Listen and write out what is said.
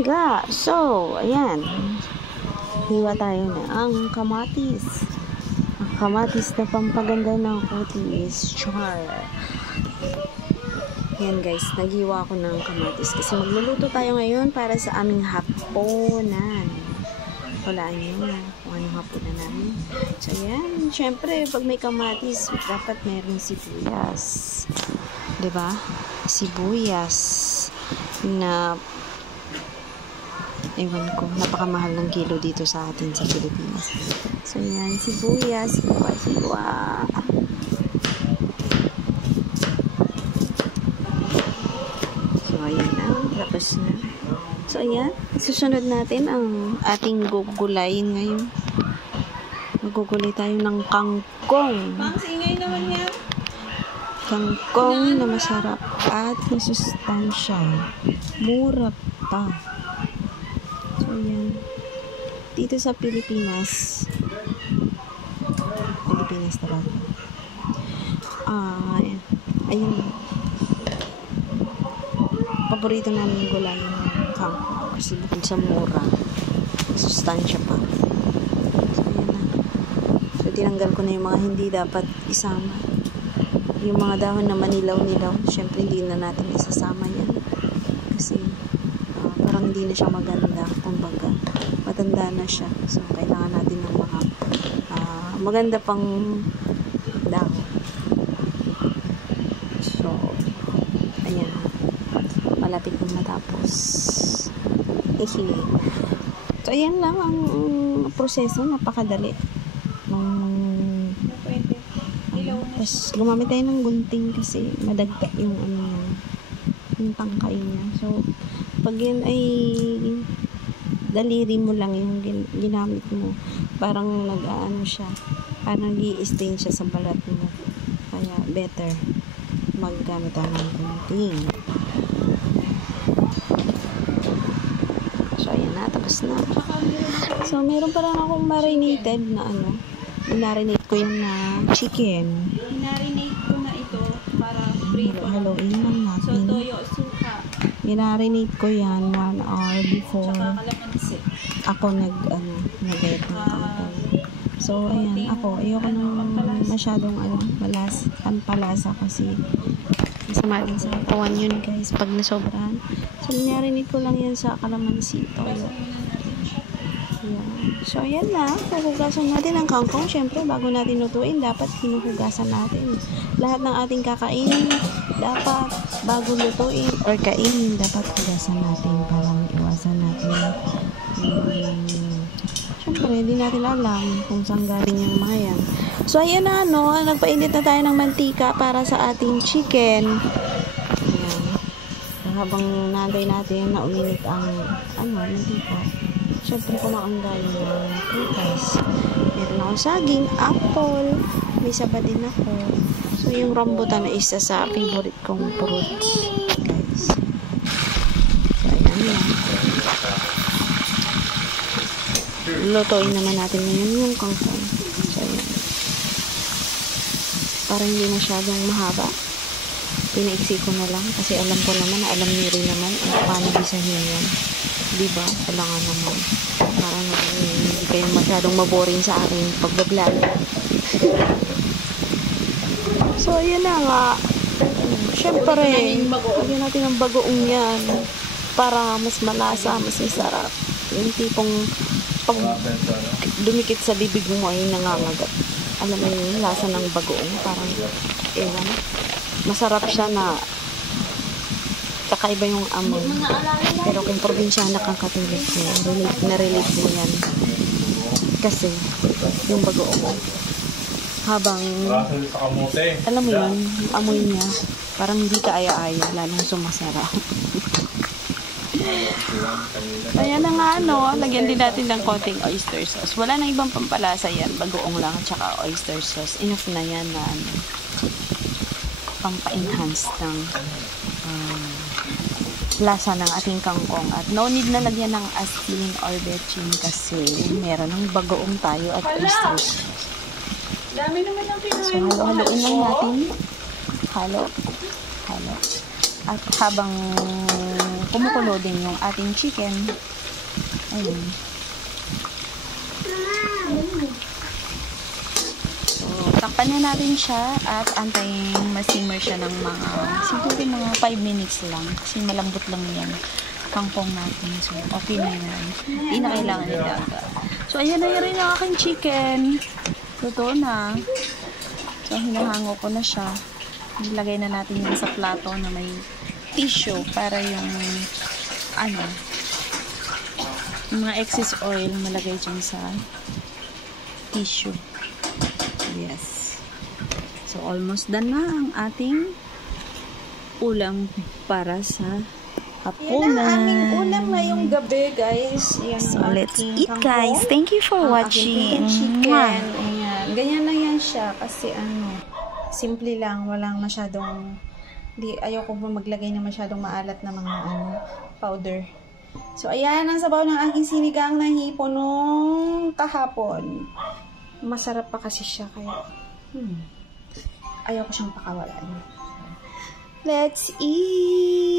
mangga. So, ayan. Hiwa tayo na ang kamatis. Ang kamatis na pampaganda ng kutis. Char. Ayan guys, naghiwa ako ng kamatis kasi magluluto tayo ngayon para sa aming hapunan. Walaan nyo kung anong hapunan namin. So, ayan. Siyempre, pag may kamatis, dapat meron sibuyas. Diba? Sibuyas na ewan ko, napakamahal ng kilo dito sa atin sa Pilipinas. So, yan, sibuyas, siwa. So, ayan na, tapos na. So, ayan, susunod natin ang ating gugulayin ngayon. Magugulay tayo ng kangkong. Ingay naman yan. Kangkong na masarap at masustansya. Mura pa. So, yan. Dito sa Pilipinas talaga. Ayun. Paborito namin yung gulayan ng kangkong. Kasi bukod sa mura, sustansya pa. So, yan na. So, tinanggal ko na yung mga hindi dapat isama. Yung mga dahon na manilaw-nilaw, syempre hindi na natin isasama yan. Kasi parang hindi na siya maganda, kumbaga matanda na siya, so kailangan natin ng mga maganda pang dahon. So ayan, malapit na matapos. So ayan lang ang proseso, napakadali. Tapos gumamit tayo ng gunting kasi madagta yung yung tangkay niya. So pag yun ay daliri mo lang yung ginamit mo, parang nag-aano siya, parang nag-i-stain siya sa balat mo, kaya better maggamit tayo ng gunting. So ayan na, tapos na. So meron pa lang akong marinated na inarinate ko yung na chicken. Inarinate ko na ito para prito. Haluin lang natin. So toyo, suka. Inarinate ko yan 1 hour before Tsaka kalamansi. ako nag-get ng kangkong. So ayan, ako ayoko nang masyadong pampalasa kasi masama din sa katawan yun guys pag nasobrahan. So inarinate ko lang yan sa kalamansi, toyo. Ayan. So, ayan na. Huhugasan natin ang kangkong. Siyempre, bago natin lutuin, dapat hinuhugasan natin. Lahat ng ating kakainin, dapat bago lutuin or kainin, dapat hugasan natin para iwasan natin. Siyempre, hindi natin alam kung saan galing yung mga yan. So, ayan na, nagpainit na tayo ng mantika para sa ating chicken. Ayan. Habang nantay natin na uminit ang mantika. Siyempre, kumakain ng prutas. Meron akong saging, apple, may saba din ako. So, yung rambutan na isa sa favorite kong fruits. Guys. So, ayan lang. Lutuin naman natin ngayon yung kangkong. So, ayan. Para hindi masyadong mahaba. Pinaiksi ko na lang kasi alam ko naman, alam niyo rin naman paano bisahin yan. Diba? Kailangan naman. Parang hindi kayo masyadong maboring sa aking pagbablog. So, ayan na nga. Siyempre, lagyan natin ang bagoong yan para mas malasa, mas masarap. Yung tipong pag dumikit sa bibig mo ay nangangagat. Alam mo yung lasa ng bagoong, parang ewan. Masarap siya na kakaiba yung amoy. Pero kung probinsyana kang katulad ko, na-relate mo yan. Kasi, yung bagoong, habang, alam mo yun, amoy niya, parang hindi ka aya-aya, lalong sumasara. Kaya na nga, lagyan din natin ng konting oyster sauce. Wala nang ibang pampalasa yan, bagoong lang, at saka oyster sauce. Enough na yan na, pampa-enhance ng, lasa ng ating kangkong. At no need na lagyan ng asin or betchin kasi meron ng bagoong tayo at oyster sauce. Dami naman ang pinahin. So, halo-haloin lang natin. Halo. At habang kumukulo din yung ating chicken. Ayun. So, takpan na natin siya at antayin ma-simmer siya ng siguro mga 5 minutes lang. Kasi malambot lang yan. Kangkong natin. So, okay na yan. Hindi na kailangan ilaga. So, ayan na rin ang aking chicken. Totoo na. So, hinahango ko na siya. Ilagay na natin yun sa plato na may tissue para yung yung mga excess oil malagay dyan sa tissue. Yes. So, almost done na ang ating ulam para sa hapunan. Yan ang aming ulam ngayong gabi, guys. Yan So, ang let's aking eat, guys. kangkong. Thank you for Ang watching. aking chicken. Mwah. Ayan. Ganyan lang yan siya. Kasi simple lang. Walang masyadong, ayoko po maglagay ng masyadong maalat na mga powder. So, ayan ang sabaw ng aking sinigang na hipon nung kahapon. Masarap pa kasi siya. Kaya, ayaw ko siyang pakawalan. Let's eat!